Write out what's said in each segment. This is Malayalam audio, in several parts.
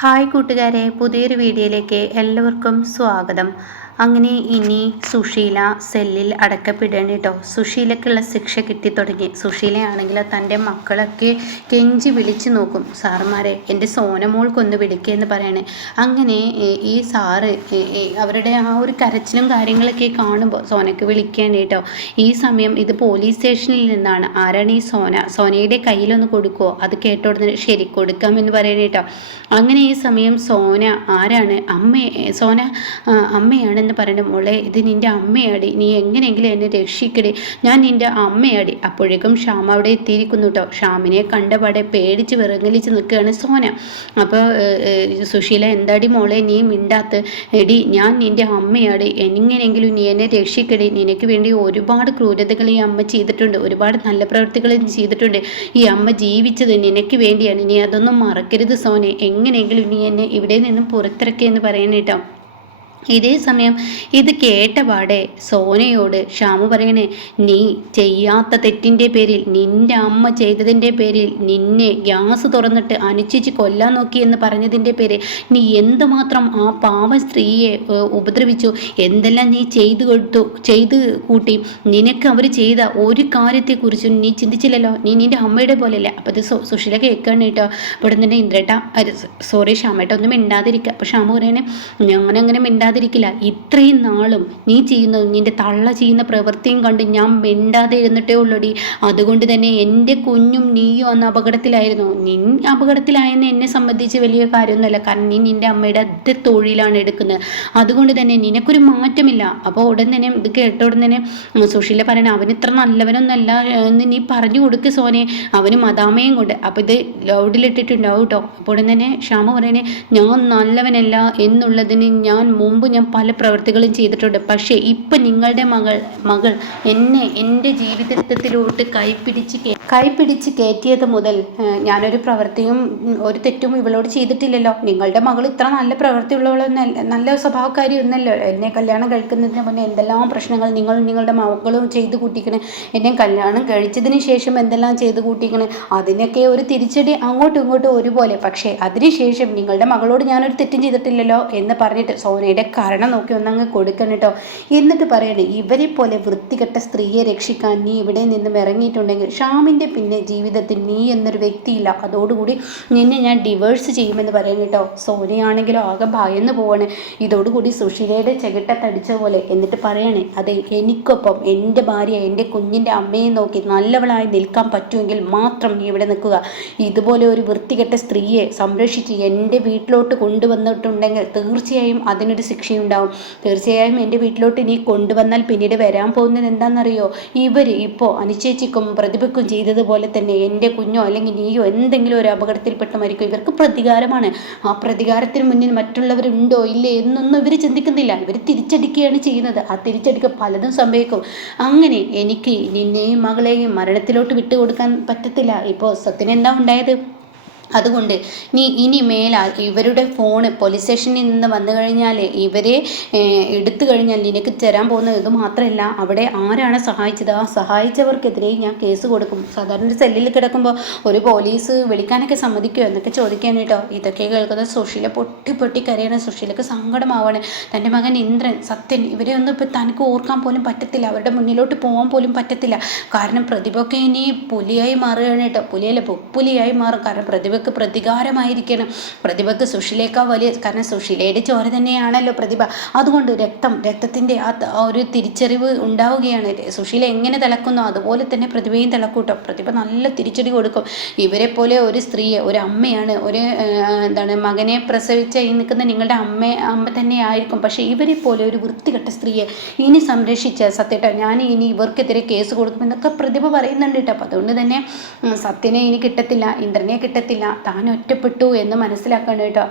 ഹായ് കൂട്ടുകാരെ, പുതിയൊരു വീഡിയോയിലേക്ക് എല്ലാവർക്കും സ്വാഗതം. അങ്ങനെ ഇനി സുശീല സെല്ലിൽ അടക്കപ്പെടേണ്ടി കേട്ടോ. സുശീലക്കുള്ള ശിക്ഷ കിട്ടി തുടങ്ങി. സുശീലയാണെങ്കിൽ തൻ്റെ മക്കളൊക്കെ കെഞ്ചി വിളിച്ചു നോക്കും, സാറുമാരെ എൻ്റെ സോനമോൾക്കൊന്ന് വിളിക്കുകയെന്ന് പറയണേ. അങ്ങനെ ഈ സാറ് അവരുടെ ആ ഒരു കരച്ചിലും കാര്യങ്ങളൊക്കെ കാണുമ്പോൾ സോനയ്ക്ക് വിളിക്കുകയാണ് കേട്ടോ. ഈ സമയം ഇത് പോലീസ് സ്റ്റേഷനിൽ നിന്നാണ്. ആരാണ് ഈ സോനയുടെ കയ്യിലൊന്ന് കൊടുക്കുമോ? അത് കേട്ടോടുന്ന് ശരി കൊടുക്കാമെന്ന് പറയണേ കേട്ടോ. അങ്ങനെ ഈ സമയം സോന ആരാണ്? സോന അമ്മയാണ് എന്ന് പറഞ്ഞു. മോളെ, ഇത് നിൻ്റെ അമ്മയാടി, നീ എങ്ങനെയെങ്കിലും എന്നെ രക്ഷിക്കടി, ഞാൻ നിൻ്റെ അമ്മയാടി. അപ്പോഴേക്കും ഷ്യാം അവിടെ എത്തിയിരിക്കുന്നു കേട്ടോ. ഷ്യാമിനെ കണ്ടപാടെ പേടിച്ച് വിറങ്ങലിച്ച് നിൽക്കുകയാണ് സോന. അപ്പോൾ സുശീല, എന്താടി മോളെ നീ മിണ്ടാത്ത്? എടി, ഞാൻ നിൻ്റെ അമ്മയാടി, എങ്ങനെയെങ്കിലും നീ എന്നെ രക്ഷിക്കടി, നിനക്ക് വേണ്ടി ഒരുപാട് ക്രൂരതകൾ ഈ അമ്മ ചെയ്തിട്ടുണ്ട്, ഒരുപാട് നല്ല പ്രവൃത്തികളും ചെയ്തിട്ടുണ്ട്. ഈ അമ്മ ജീവിച്ചത് നിനക്ക് വേണ്ടിയാണ്, നീ അതൊന്നും മറക്കരുത് സോനെ, എങ്ങനെയെങ്കിലും നീ എന്നെ ഇവിടെ നിന്നും പുറത്തിറക്കിയെന്ന് പറയണേട്ടോ. ഇതേ സമയം ഇത് കേട്ടപാടെ സോനയോട് ഷ്യാമു പറയണേ, നീ ചെയ്യാത്ത തെറ്റിൻ്റെ പേരിൽ, നിൻ്റെ അമ്മ ചെയ്തതിൻ്റെ പേരിൽ, നിന്നെ ഗ്യാസ് തുറന്നിട്ട് അനുച്ഛിച്ച് കൊല്ലാൻ നോക്കി എന്ന് പറഞ്ഞതിൻ്റെ പേരിൽ നീ എന്തുമാത്രം ആ പാവ സ്ത്രീയെ ഉപദ്രവിച്ചു, എന്തെല്ലാം നീ ചെയ്ത് കൂട്ടി. നിനക്ക് അവർ ചെയ്ത ഒരു കാര്യത്തെക്കുറിച്ചും നീ ചിന്തിച്ചില്ലല്ലോ. നീ നിൻ്റെ അമ്മയുടെ പോലെയല്ല. അപ്പോൾ ഇത് സുശീല കേൾക്കണം കേട്ടോ. ഇവിടെ തന്നെ ഇന്ദ്രേട്ട, സോറി ഷ്യാമേട്ട, ഒന്നും മിണ്ടാതിരിക്കുക. അപ്പോൾ ഷ്യാമു പറയണേ, ഞാനങ്ങനെ മിണ്ടാതിരിക്കില്ല. ഇത്രയും നാളും നീ ചെയ്യുന്നത്, നിന്റെ തള്ള ചെയ്യുന്ന പ്രവൃത്തിയും കണ്ട് ഞാൻ മിണ്ടാതെ ഇരുന്നിട്ടേ ഉള്ളൂടി. അതുകൊണ്ട് തന്നെ എൻ്റെ കുഞ്ഞും നീയും അന്ന് അപകടത്തിലായിരുന്നു. അപകടത്തിലായെന്ന് എന്നെ സംബന്ധിച്ച് വലിയ കാര്യമൊന്നുമല്ല, കാരണം നീ നിൻ്റെ അമ്മയുടെ അതേ തൊഴിലാണ് എടുക്കുന്നത്. അതുകൊണ്ട് തന്നെ നിനക്കൊരു മാറ്റമില്ല. അപ്പോൾ ഉടൻ തന്നെ ഇത് കേട്ട ഉടൻ തന്നെ സുശീല പറയണ, അവന് ഇത്ര നല്ലവനൊന്നല്ല എന്ന് നീ പറഞ്ഞു കൊടുക്ക് സോനെ, അവന് മദാമയും കൊണ്ട്. അപ്പോൾ ഇത് ലൗഡിലിട്ടിട്ടുണ്ടാവും കേട്ടോ. അപ്പോൾ ഉടൻ തന്നെ ഷ്യാമ പറയണേ, ഞാൻ നല്ലവനല്ല എന്നുള്ളതിന് ഞാൻ പല പ്രവൃത്തികളും ചെയ്തിട്ടുണ്ട്. പക്ഷേ ഇപ്പം നിങ്ങളുടെ മകൾ എന്നെ എൻ്റെ ജീവിതത്തിലോട്ട് കൈപിടിച്ച് കയറ്റിയത് മുതൽ ഞാനൊരു പ്രവൃത്തിയും ഒരു തെറ്റും ഇവളോട് ചെയ്തിട്ടില്ലല്ലോ. നിങ്ങളുടെ മകൾ ഇത്ര നല്ല പ്രവൃത്തിയുള്ളവളൊന്നല്ല, നല്ല സ്വഭാവക്കാരി ഒന്നല്ലോ. എന്നെ കല്യാണം കഴിക്കുന്നതിന് മുന്നേ എന്തെല്ലാം പ്രശ്നങ്ങൾ നിങ്ങളുടെ മകളും ചെയ്ത് കൂട്ടിക്കണേ. എന്നെ കല്യാണം കഴിച്ചതിന് ശേഷം എന്തെല്ലാം ചെയ്ത് കൂട്ടിക്കണേ. അതിനൊക്കെ ഒരു തിരിച്ചടി അങ്ങോട്ടും ഇങ്ങോട്ടും ഒരുപോലെ. പക്ഷേ അതിനുശേഷം നിങ്ങളുടെ മകളോട് ഞാനൊരു തെറ്റും ചെയ്തിട്ടില്ലല്ലോ എന്ന് പറഞ്ഞിട്ട് സോനയുടെ കാരണം നോക്കി ഒന്നങ്ങ് കൊടുക്കണം കേട്ടോ. എന്നിട്ട് പറയണേ, ഇവരെ പോലെ വൃത്തികെട്ട സ്ത്രീയെ രക്ഷിക്കാൻ നീ ഇവിടെ നിന്നും ഇറങ്ങിയിട്ടുണ്ടെങ്കിൽ ഷ്യാമിൻ്റെ പിന്നെ ജീവിതത്തിൽ നീ എന്നൊരു വ്യക്തിയില്ല, അതോടുകൂടി നിന്നെ ഞാൻ ഡിവേഴ്സ് ചെയ്യുമെന്ന് പറയുന്നത് കേട്ടോ. സോനയാണെങ്കിലോ ആകെ ഭയന്ന് പോവാണ്. ഇതോടുകൂടി സുശീലയുടെ ചെകിട്ടത്തടിച്ച പോലെ. എന്നിട്ട് പറയണേ, അതെ, എനിക്കൊപ്പം എൻ്റെ ഭാര്യ എൻ്റെ കുഞ്ഞിൻ്റെ അമ്മയെ നോക്കി നല്ലവളായി നിൽക്കാൻ പറ്റുമെങ്കിൽ മാത്രം നീ ഇവിടെ നിൽക്കുക. ഇതുപോലെ ഒരു വൃത്തികെട്ട സ്ത്രീയെ സംരക്ഷിച്ച് എൻ്റെ വീട്ടിലോട്ട് കൊണ്ടുവന്നിട്ടുണ്ടെങ്കിൽ തീർച്ചയായും അതിനൊരു ശിക്ഷയുണ്ടാവും. തീർച്ചയായും എൻ്റെ വീട്ടിലോട്ട് നീ കൊണ്ടുവന്നാൽ പിന്നീട് വരാൻ പോകുന്നത് എന്താണെന്നറിയോ? ഇവർ ഇപ്പോൾ അനുചേച്ചിക്കും പ്രതിഭയ്ക്കും ചെയ്തതുപോലെ തന്നെ എൻ്റെ കുഞ്ഞോ അല്ലെങ്കിൽ നീയോ എന്തെങ്കിലും ഒരു അപകടത്തിൽപ്പെട്ട് മരിക്കും. ഇവർക്ക് പ്രതികാരമാണ്. ആ പ്രതികാരത്തിന് മുന്നിൽ മറ്റുള്ളവരുണ്ടോ ഇല്ലേ എന്നൊന്നും ഇവർ ചിന്തിക്കുന്നില്ല. ഇവർ തിരിച്ചടിക്കുകയാണ് ചെയ്യുന്നത്. ആ തിരിച്ചടിക്ക് പലതും സംഭവിക്കും. അങ്ങനെ എനിക്ക് നിന്നെയും മകളെയും മരണത്തിലോട്ട് വിട്ടുകൊടുക്കാൻ പറ്റത്തില്ല. ഇപ്പോൾ സത്യന് എന്താ ഉണ്ടായത്? അതുകൊണ്ട് നീ ഇനി മേലാൽ ഇവരുടെ ഫോണ് പോലീസ് സ്റ്റേഷനിൽ നിന്ന് വന്നു കഴിഞ്ഞാൽ ഇവരെ എടുത്തു കഴിഞ്ഞാൽ നിനക്ക് തരാൻ പോകുന്നത് ഇത് മാത്രമല്ല, അവിടെ ആരാണ് സഹായിച്ചത് ആ സഹായിച്ചവർക്കെതിരെ ഞാൻ കേസ് കൊടുക്കും. സാധാരണ സെല്ലിൽ കിടക്കുമ്പോൾ ഒരു പോലീസ് വിളിക്കാനൊക്കെ സമ്മതിക്കുമോ എന്നൊക്കെ ചോദിക്കാൻ കേട്ടോ. ഇതൊക്കെ കേൾക്കുന്നത് സുശീല പൊട്ടി കരയണം. സുശീലക്ക് സങ്കടമാവാണ്. തൻ്റെ മകൻ ഇന്ദ്രൻ, സത്യൻ, ഇവരെ ഒന്നും ഇപ്പോൾ തനിക്ക് ഓർക്കാൻ പോലും പറ്റത്തില്ല. അവരുടെ മുന്നിലോട്ട് പോകാൻ പോലും പറ്റത്തില്ല. കാരണം പ്രതിഭയൊക്കെ ഇനി പുലിയായി മാറുകയാണ് കേട്ടോ. പുലിയല്ല, പുലിയായി മാറും. കാരണം പ്രതിഭയ്ക്ക് പ്രതികാരമായിരിക്കണം. പ്രതിഭയ്ക്ക് സുശീലേക്കാൾ വലിയ, കാരണം സുശീലയുടെ ചോര തന്നെയാണല്ലോ പ്രതിഭ. അതുകൊണ്ട് രക്തത്തിൻ്റെ ആ ഒരു തിരിച്ചറിവ് ഉണ്ടാവുകയാണ്. സുശീല എങ്ങനെ തിളക്കുന്നോ അതുപോലെ തന്നെ പ്രതിഭയും തിളക്കൂട്ടോ. പ്രതിഭ നല്ല തിരിച്ചടി കൊടുക്കും. ഇവരെ പോലെ ഒരു സ്ത്രീയെ, ഒരു അമ്മയാണ്, ഒരു മകനെ പ്രസവിച്ച ഈ നിൽക്കുന്ന നിങ്ങളുടെ അമ്മ തന്നെ ആയിരിക്കും. പക്ഷേ ഇവരെ പോലെ ഒരു വൃത്തികെട്ട സ്ത്രീയെ ഇനി സംരക്ഷിച്ച സത്യട്ടോ, ഞാൻ ഇനി ഇവർക്കെതിരെ കേസ് കൊടുക്കുമെന്നൊക്കെ പ്രതിഭ പറയുന്നുണ്ട് കേട്ടോ. അപ്പോൾ അതുകൊണ്ട് തന്നെ സത്യനെ ഇനി കിട്ടത്തില്ല, ഇന്ദ്രനെ കിട്ടത്തില്ല, താൻ ഒറ്റപ്പെട്ടു എന്ന് മനസ്സിലാക്കണം കേട്ടോ.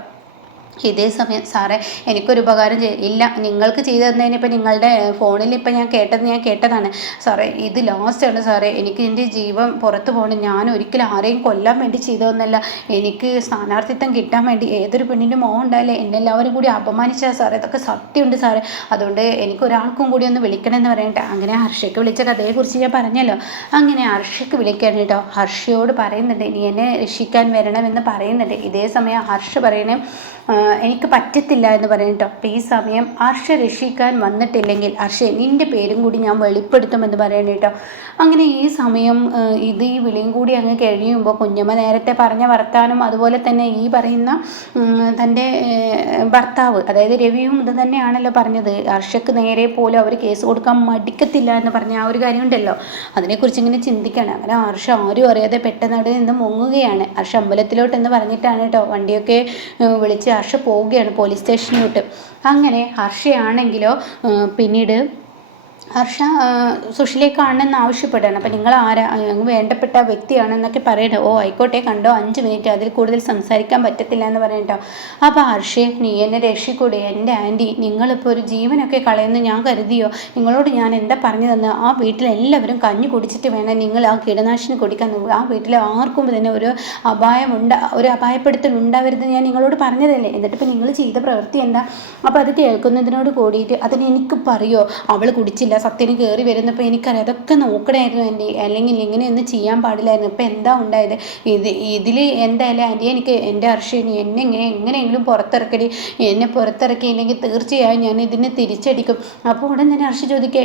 ഇതേ സമയം സാറേ എനിക്കൊരു ഉപകാരം ഇല്ല, നിങ്ങൾക്ക് ചെയ്തു തന്നതിന് ഇപ്പം നിങ്ങളുടെ ഫോണിൽ ഇപ്പം ഞാൻ കേട്ടതാണ് സാറേ. ഇത് ലാസ്റ്റാണ് സാറേ. എനിക്ക് എൻ്റെ ജീവൻ പുറത്തു പോകണം. ഞാൻ ഒരിക്കലും ആരെയും കൊല്ലാൻ വേണ്ടി ചെയ്തതൊന്നല്ല. എനിക്ക് സ്ഥാനാർത്ഥിത്വം കിട്ടാൻ വേണ്ടി ഏതൊരു പെണ്ണിൻ്റെ മോഹം ഉണ്ടായില്ലേ, എന്നെ എല്ലാവരും കൂടി അപമാനിച്ചാൽ സാറേ. ഇതൊക്കെ സത്യമുണ്ട് സാറേ. അതുകൊണ്ട് എനിക്ക് ഒരാൾക്കും കൂടി ഒന്ന് വിളിക്കണമെന്ന് പറയട്ടെ. അങ്ങനെ ഹർഷയ്ക്ക് വിളിച്ച കഥയെക്കുറിച്ച് ഞാൻ പറഞ്ഞല്ലോ. അങ്ങനെ ഹർഷയ്ക്ക് വിളിക്കാൻ കേട്ടോ. ഹർഷയോട് പറയുന്നുണ്ട് നീ എന്നെ രക്ഷിക്കാൻ വരണമെന്ന് പറയുന്നുണ്ട്. ഇതേ സമയം ഹർഷ പറയണേ എനിക്ക് പറ്റത്തില്ല എന്ന് പറയട്ടോ. അപ്പം ഈ സമയം ഹർഷ രക്ഷിക്കാൻ വന്നിട്ടില്ലെങ്കിൽ ഹർഷ നിൻ്റെ പേരും കൂടി ഞാൻ വെളിപ്പെടുത്തുമെന്ന് പറയണം കേട്ടോ. അങ്ങനെ ഈ സമയം ഈ വിളിയും കൂടി അങ്ങ് കഴിയുമ്പോൾ കുഞ്ഞമ്മ നേരത്തെ പറഞ്ഞ വർത്താനം അതുപോലെ തന്നെ ഈ പറയുന്ന തൻ്റെ ഭർത്താവ് അതായത് രവിയും ഇത് തന്നെയാണല്ലോ പറഞ്ഞത്. ഹർഷക്ക് നേരെ പോലും അവർ കേസ് കൊടുക്കാൻ മടിക്കത്തില്ല എന്ന് പറഞ്ഞ ആ ഒരു കാര്യം ഉണ്ടല്ലോ, അതിനെക്കുറിച്ച് ഇങ്ങനെ ചിന്തിക്കണം. അങ്ങനെ ഹർഷ ആരും അറിയാതെ പെട്ടെന്ന് അവിടെ നിന്ന് മുങ്ങുകയാണ്. ഹർഷ അമ്പലത്തിലോട്ടെന്ന് പറഞ്ഞിട്ടാണ് കേട്ടോ വണ്ടിയൊക്കെ വിളിച്ച് ഹർഷ പോവുകയാണ് പോലീസ് സ്റ്റേഷനിലോട്ട്. അങ്ങനെ ഹർഷയാണെങ്കിലോ പിന്നീട് ഹർഷ സുഷിലയെ കാണണമെന്ന് ആവശ്യപ്പെടുകയാണ്. അപ്പം നിങ്ങൾ വേണ്ടപ്പെട്ട വ്യക്തിയാണെന്നൊക്കെ പറയണോ. ഓ ആയിക്കോട്ടെ, കണ്ടോ 5 മിനിറ്റ്, അതിൽ കൂടുതൽ സംസാരിക്കാൻ പറ്റത്തില്ല എന്ന് പറയട്ടോ. അപ്പോൾ ഹർഷേ നീ എന്നെ രക്ഷിക്കൂടെ എൻ്റെ ആൻറ്റി, നിങ്ങളിപ്പോൾ ഒരു ജീവനൊക്കെ കളയുന്നു ഞാൻ കരുതിയോ? നിങ്ങളോട് ഞാൻ എന്താ പറഞ്ഞു തന്നെ, ആ വീട്ടിലെല്ലാവരും കഞ്ഞി കുടിച്ചിട്ട് വേണം നിങ്ങൾ ആ കീടനാശിനി കുടിക്കാൻ. ആ വീട്ടിൽ ആർക്കും തന്നെ ഒരു അപായപ്പെടുത്തൽ ഉണ്ടാവരുത് ഞാൻ നിങ്ങളോട് പറഞ്ഞതല്ലേ. എന്നിട്ടിപ്പോൾ നിങ്ങൾ ചെയ്ത പ്രവൃത്തി എന്താ? അപ്പോൾ അത് കേൾക്കുന്നതിനോട് കൂടിയിട്ട് അതിന് എനിക്ക് പറയോ അവൾ കുടിച്ചില്ല, സത്യന് കയറി വരുന്നപ്പോൾ എനിക്കറിയാം അതൊക്കെ നോക്കണമായിരുന്നു ആൻറ്റി, അല്ലെങ്കിൽ ഇങ്ങനെയൊന്നും ചെയ്യാൻ പാടില്ലായിരുന്നു. ഇപ്പം എന്താ ഉണ്ടായത്? ഇതിൽ എന്തായാലും ആൻറ്റി എനിക്ക് എൻ്റെ ഹർഷേനി എന്നെ എങ്ങനെയെങ്കിലും പുറത്തിറക്കടി, എന്നെ പുറത്തിറക്കിയില്ലെങ്കിൽ തീർച്ചയായും ഞാൻ ഇതിനെ തിരിച്ചടിക്കും. അപ്പോൾ ഉടൻ തന്നെ ഹർഷ ചോദിക്കുക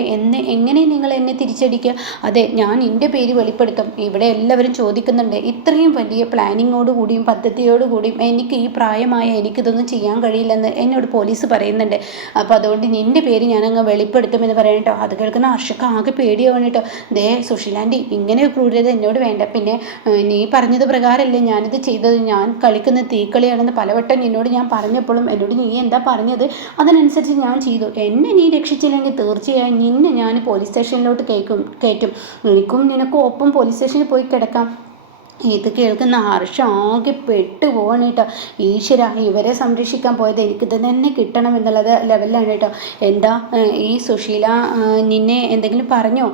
എങ്ങനെ നിങ്ങൾ എന്നെ തിരിച്ചടിക്കുക? അതെ ഞാൻ എൻ്റെ പേര് വെളിപ്പെടുത്തും. ഇവിടെ എല്ലാവരും ചോദിക്കുന്നുണ്ട്, ഇത്രയും വലിയ പ്ലാനിങ്ങോട് കൂടിയും പദ്ധതിയോട് കൂടിയും എനിക്ക് ഈ പ്രായമായ എനിക്കിതൊന്നും ചെയ്യാൻ കഴിയില്ലെന്ന് എന്നോട് പോലീസ് പറയുന്നുണ്ട്. അപ്പോൾ അതുകൊണ്ട് നിൻ്റെ പേര് ഞാനങ്ങ് വെളിപ്പെടുത്തുമെന്ന് പറയട്ടോ. അത് കേൾക്കുന്ന ഹർഷക്ക് ആകെ പേടിയാവണം കേട്ടോ. ദേ സുശീലാൻറ്റി ഇങ്ങനെ ക്രൂരത എന്നോട് വേണ്ട. പിന്നെ നീ പറഞ്ഞത് പ്രകാരമല്ലേ ഞാനിത് ചെയ്തത്, ഞാൻ കളിക്കുന്ന തീക്കളിയാണെന്ന് പലവട്ടം നിന്നോട് ഞാൻ പറഞ്ഞപ്പോഴും എന്നോട് നീ എന്താ പറഞ്ഞത് അതിനനുസരിച്ച് ഞാൻ ചെയ്തു. എന്നെ നീ രക്ഷിച്ചില്ലെങ്കിൽ തീർച്ചയായും നിന്നെ ഞാൻ പോലീസ് സ്റ്റേഷനിലോട്ട് കയറ്റും. എനിക്കും നിനക്കും ഒപ്പം പോലീസ് സ്റ്റേഷനിൽ പോയി കിടക്കാം. ഇത് കേൾക്കുന്ന ഹർഷ ആകെ പെട്ടുപോവാണ് കേട്ടോ. ഈശ്വര ഇവരെ സംരക്ഷിക്കാൻ പോയത് എനിക്കിത് തന്നെ കിട്ടണം എന്നുള്ളത് ലെവലിലാണ് കേട്ടോ. എന്താ ഈ സുശീല നിന്നെ എന്തെങ്കിലും പറഞ്ഞോ?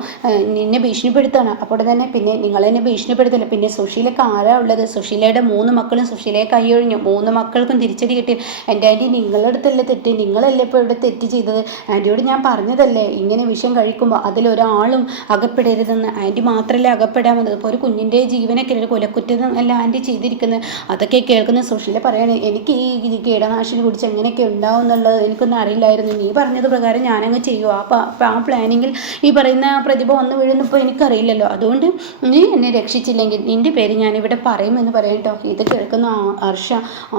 നിന്നെ ഭീഷണിപ്പെടുത്താണ്. അപ്പോൾ തന്നെ പിന്നെ നിങ്ങളെന്നെ ഭീഷണിപ്പെടുത്തില്ല. പിന്നെ സുശീലക്ക് ആരാ ഉള്ളത്? സുശീലയുടെ 3 മക്കളും സുശീലയെ കൈയൊഴിഞ്ഞു. 3 മക്കൾക്കും തിരിച്ചടി കിട്ടി. എൻ്റെ ആൻറ്റി നിങ്ങളുടെ അടുത്തല്ലേ തെറ്റ്, നിങ്ങളല്ലേ ഇപ്പോൾ ഇവിടെ തെറ്റ് ചെയ്തത്? ആൻറ്റിയോട് ഞാൻ പറഞ്ഞതല്ലേ ഇങ്ങനെ വിഷം കഴിക്കുമ്പോൾ അതിലൊരാളും അകപ്പെടരുതെന്ന്. ആൻറ്റി മാത്രമല്ലേ അകപ്പെടാൻ വന്നത്. ഇപ്പോൾ ഒരു കുഞ്ഞിൻ്റെ ജീവനൊക്കെ കൊലക്കുറ്റം അല്ല ആൻറ്റി ചെയ്തിരിക്കുന്നത്. അതൊക്കെ കേൾക്കുന്ന സുശീല പറയാണ് എനിക്ക് ഈ കീടനാശിനി കുടിച്ച് എങ്ങനെയൊക്കെ ഉണ്ടാവും എന്നുള്ളത് എനിക്കൊന്നും അറിയില്ലായിരുന്നു. നീ പറഞ്ഞത് പ്രകാരം ഞാനങ്ങ് ചെയ്യുമോ? ആ പ്ലാനിങ്ങിൽ ഈ പറയുന്ന പ്രതിഭ വന്ന് വീഴുന്നപ്പോൾ എനിക്കറിയില്ലല്ലോ. അതുകൊണ്ട് നീ എന്നെ രക്ഷിച്ചില്ലെങ്കിൽ നിൻ്റെ പേര് ഞാനിവിടെ പറയുമെന്ന് പറയട്ടോ. ഇത് കേൾക്കുന്ന ഹർഷ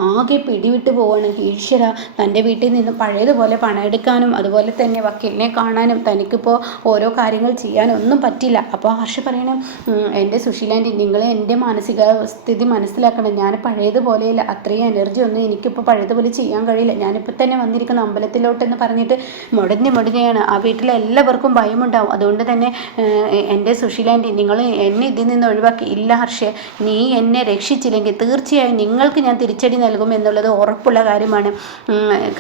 ആകെ പിടിവിട്ട് പോവാണ്. ഈശ്വര തൻ്റെ വീട്ടിൽ നിന്ന് പഴയതുപോലെ പണം എടുക്കാനും അതുപോലെ തന്നെ വക്കീലിനെ കാണാനും തനിക്കിപ്പോൾ ഓരോ കാര്യങ്ങൾ ചെയ്യാനും ഒന്നും പറ്റില്ല. അപ്പോൾ ഹർഷ പറയണം എൻ്റെ സുശീലാൻറ്റി നിങ്ങൾ എൻ്റെ മാനസികാവസ്ഥിതി മനസ്സിലാക്കണം. ഞാൻ പഴയതുപോലെയല്ല, അത്രയും എനർജി ഒന്നും എനിക്കിപ്പോൾ പഴയതുപോലെ ചെയ്യാൻ കഴിയില്ല. ഞാനിപ്പോൾ തന്നെ വന്നിരിക്കുന്ന അമ്പലത്തിലോട്ടെന്ന് പറഞ്ഞിട്ട് മുടങ്ങുകയാണ്. ആ വീട്ടിലെ എല്ലാവർക്കും ഭയമുണ്ടാവും. അതുകൊണ്ട് തന്നെ എൻ്റെ സുശീലാൻറ്റി നിങ്ങൾ എന്നെ ഇതിൽ നിന്ന് ഒഴിവാക്കി. ഇല്ല ഹർഷേ, നീ എന്നെ രക്ഷിച്ചില്ലെങ്കിൽ തീർച്ചയായും നിങ്ങൾക്ക് ഞാൻ തിരിച്ചടി നൽകും എന്നുള്ളത് ഉറപ്പുള്ള കാര്യമാണ്.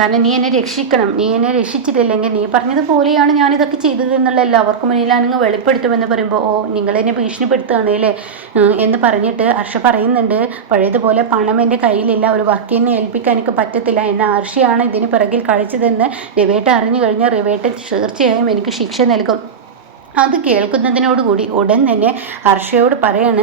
കാരണം നീ എന്നെ രക്ഷിക്കണം. നീ എന്നെ രക്ഷിച്ചിട്ടില്ലെങ്കിൽ നീ പറഞ്ഞതുപോലെയാണ് ഞാനിതൊക്കെ ചെയ്തത് എന്നുള്ള എല്ലാവർക്കും മുന്നിലാണെങ്കിൽ വെളിപ്പെടുത്തുമെന്ന് പറയുമ്പോൾ ഓ നിങ്ങളെന്നെ ഭീഷണിപ്പെടുത്തുകയാണ് അല്ലേ എന്ന് പറഞ്ഞിട്ട് ഹർഷ പറയുന്നുണ്ട് പഴയതുപോലെ പണം എൻ്റെ കയ്യിലില്ല, ഒരു വക്കീലിനെ ഏൽപ്പിക്കാൻ എനിക്ക് പറ്റത്തില്ല. എന്നെ ഹർഷയാണ് ഇതിന് പിറകിൽ കഴിച്ചതെന്ന് റിവേട്ട അറിഞ്ഞു കഴിഞ്ഞാൽ റിവേട്ട തീർച്ചയായും എനിക്ക് ശിക്ഷ നൽകും. അത് കേൾക്കുന്നതിനോടുകൂടി ഉടൻ തന്നെ ഹർഷയോട് പറയാണ്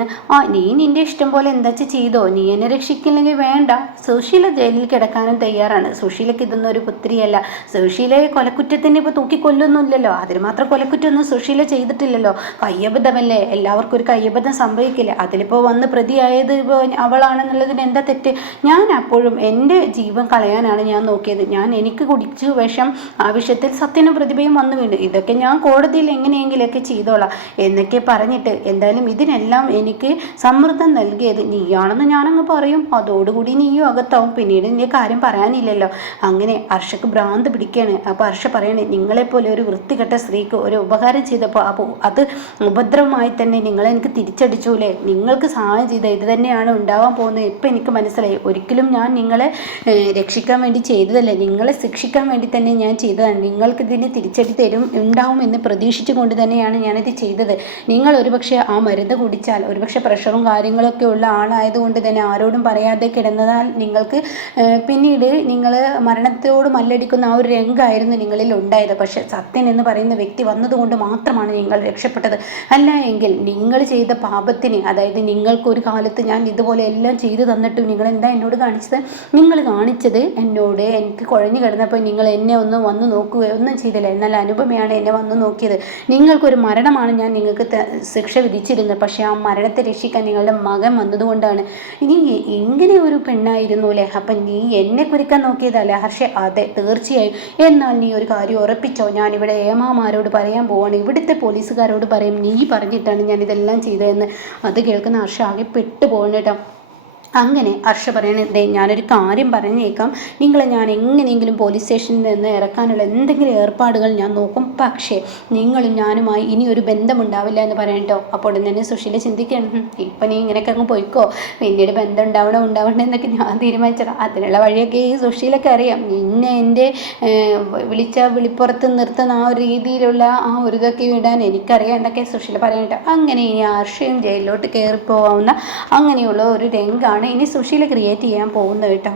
നീ നിൻ്റെ ഇഷ്ടം പോലെ എന്താ ചെയ്തോ, നീ എന്നെ രക്ഷിക്കില്ലെങ്കിൽ വേണ്ട. സുശീല ജയിലിൽ കിടക്കാനും തയ്യാറാണ്. സുശീലക്ക് ഇതൊന്നും ഒരു പുത്രിയല്ല. സുശീലയെ കൊലക്കുറ്റത്തിന് ഇപ്പോൾ തൂക്കിക്കൊല്ലൊന്നുമില്ലല്ലോ. അതിന് മാത്രം കൊലക്കുറ്റമൊന്നും സുശീല ചെയ്തിട്ടില്ലല്ലോ. കയ്യബദ്ധമല്ലേ, എല്ലാവർക്കും ഒരു കയ്യബദ്ധം സംഭവിക്കില്ല. അതിലിപ്പോൾ വന്ന് പ്രതിയായത് ഇപ്പോൾ അവളാണെന്നുള്ളതിന് എന്താ തെറ്റ്? ഞാൻ അപ്പോഴും എൻ്റെ ജീവൻ കളയാനാണ് ഞാൻ നോക്കിയത്. എനിക്ക് കുടിച്ചു വിഷം ആ വിഷയത്തിൽ സത്യനും പ്രതിഭയും വന്നു വീണു. ഇതൊക്കെ ഞാൻ കോടതിയിൽ എങ്ങനെയെങ്കിലും എന്തെങ്കിലുമൊക്കെ ചെയ്തോളാം എന്നൊക്കെ പറഞ്ഞിട്ട് എന്തായാലും ഇതിനെല്ലാം എനിക്ക് സമ്മർദ്ദം നൽകിയത് നീയാണെന്ന് ഞാനങ്ങ് പറയും, അതോടുകൂടി നീയും അകത്താവും, പിന്നീട് നിന്റെ കാര്യം പറയാനില്ലല്ലോ. അങ്ങനെ അർഷക്ക് ഭ്രാന്ത് പിടിക്കുകയാണ്. അപ്പോൾ അർഷ പറയണേ, നിങ്ങളെപ്പോലെ ഒരു വൃത്തികെട്ട സ്ത്രീക്ക് ഒരു ഉപകാരം ചെയ്തപ്പോൾ അപ്പോൾ അത് ഉപദ്രവമായി തന്നെ നിങ്ങളെനിക്ക് തിരിച്ചടിച്ചൂലേ, നിങ്ങൾക്ക് സഹായം ചെയ്ത ഇത് തന്നെയാണ് ഉണ്ടാവാൻ പോകുന്നത്. ഇപ്പം എനിക്ക് മനസ്സിലായി, ഒരിക്കലും ഞാൻ നിങ്ങളെ രക്ഷിക്കാൻ വേണ്ടി ചെയ്തതല്ല, നിങ്ങളെ ശിക്ഷിക്കാൻ വേണ്ടി തന്നെ ഞാൻ ചെയ്തതാണ്. നിങ്ങൾക്കിതിന് തിരിച്ചടി ഉണ്ടാവും എന്ന് പ്രതീക്ഷിച്ചുകൊണ്ട് തന്നെയാണ് ഞാനിത് ചെയ്തത്. നിങ്ങൾ ഒരുപക്ഷെ ആ മരുന്ന് കുടിച്ചാൽ, ഒരുപക്ഷെ പ്രഷറും കാര്യങ്ങളൊക്കെ ഉള്ള ആളായതുകൊണ്ട് തന്നെ ആരോടും പറയാതെ കിടന്നതാൽ നിങ്ങൾക്ക് പിന്നീട് നിങ്ങൾ മരണത്തോട് മല്ലടിക്കുന്ന ആ ഒരു രംഗമായിരുന്നു നിങ്ങളിൽ ഉണ്ടായത്. പക്ഷെ സത്യൻ എന്ന് പറയുന്ന വ്യക്തി വന്നതുകൊണ്ട് മാത്രമാണ് നിങ്ങൾ രക്ഷപ്പെട്ടത്. അല്ല എങ്കിൽ നിങ്ങൾ ചെയ്ത പാപത്തിന്, അതായത് നിങ്ങൾക്കൊരു കാലത്ത് ഞാൻ ഇതുപോലെ എല്ലാം ചെയ്തു തന്നിട്ടും നിങ്ങൾ എന്താ എന്നോട് കാണിച്ചത്? നിങ്ങൾ കാണിച്ചത് എന്നോട് എനിക്ക് കുഴഞ്ഞു കിടന്നപ്പോൾ നിങ്ങൾ എന്നെ ഒന്ന് വന്ന് നോക്കുകയോ ഒന്നും ചെയ്തില്ല. എന്നാൽ അനുപമയാണ് എന്നെ വന്ന് നോക്കിയത്. നിങ്ങൾക്കൊരു മരണമാണ് ഞാൻ നിങ്ങൾക്ക് ശിക്ഷ വിധിച്ചിരുന്നത്, പക്ഷേ ആ മരണത്തെ രക്ഷിക്കാൻ നിങ്ങളുടെ മകൻ വന്നതുകൊണ്ടാണ്. ഇനി ഇങ്ങനെ ഒരു പെണ്ണായിരുന്നു അല്ലേ, അപ്പം നീ എന്നെ കുറിക്കാൻ നോക്കിയതല്ലേ ഹർഷ? അതെ, തീർച്ചയായും. എന്നാൽ നീ ഒരു കാര്യം ഉറപ്പിച്ചോ, ഞാനിവിടെ ഏമാമാരോട് പറയാൻ പോവാണ്, ഇവിടുത്തെ പോലീസുകാരോട് പറയും നീ പറഞ്ഞിട്ടാണ് ഞാൻ ഇതെല്ലാം ചെയ്തതെന്ന്. അത് കേൾക്കുന്ന ഹർഷ ആകെ പെട്ടു പോകണം കേട്ടോ. അങ്ങനെ ഹർഷ പറയണേ, ഞാനൊരു കാര്യം പറഞ്ഞേക്കാം, നിങ്ങളെ ഞാൻ എങ്ങനെയെങ്കിലും പോലീസ് സ്റ്റേഷനിൽ നിന്ന് ഇറക്കാനുള്ള എന്തെങ്കിലും ഏർപ്പാടുകൾ ഞാൻ നോക്കും, പക്ഷേ നിങ്ങളും ഞാനുമായി ഇനി ഒരു ബന്ധമുണ്ടാവില്ല എന്ന് പറയട്ടോ. അപ്പോൾ തന്നെ സുശീല ചിന്തിക്കണം, ഇപ്പം നീ ഇങ്ങനെയൊക്കെ അങ്ങ് പോയിക്കോ, പിന്നീട് ബന്ധം ഉണ്ടാവണം എന്നൊക്കെ ഞാൻ തീരുമാനിച്ചത്. അതിനുള്ള വഴിയൊക്കെ ഈ സുശീലൊക്കെ അറിയാം. നിന്നെ എൻ്റെ വിളിപ്പുറത്ത് നിർത്തുന്ന ആ ഒരു രീതിയിലുള്ള ആ ഒരു ഇതൊക്കെ വിടാൻ എനിക്കറിയാം എന്നൊക്കെ സുശീല പറയട്ടോ. അങ്ങനെ ഇനി ഹർഷയും ജയിലിലോട്ട് കയറിപ്പോവാവുന്ന അങ്ങനെയുള്ള ഒരു രംഗമാണ് ഇനി സുശീല ക്രിയേറ്റ് ചെയ്യാൻ പോകുന്നത് കേട്ടോ.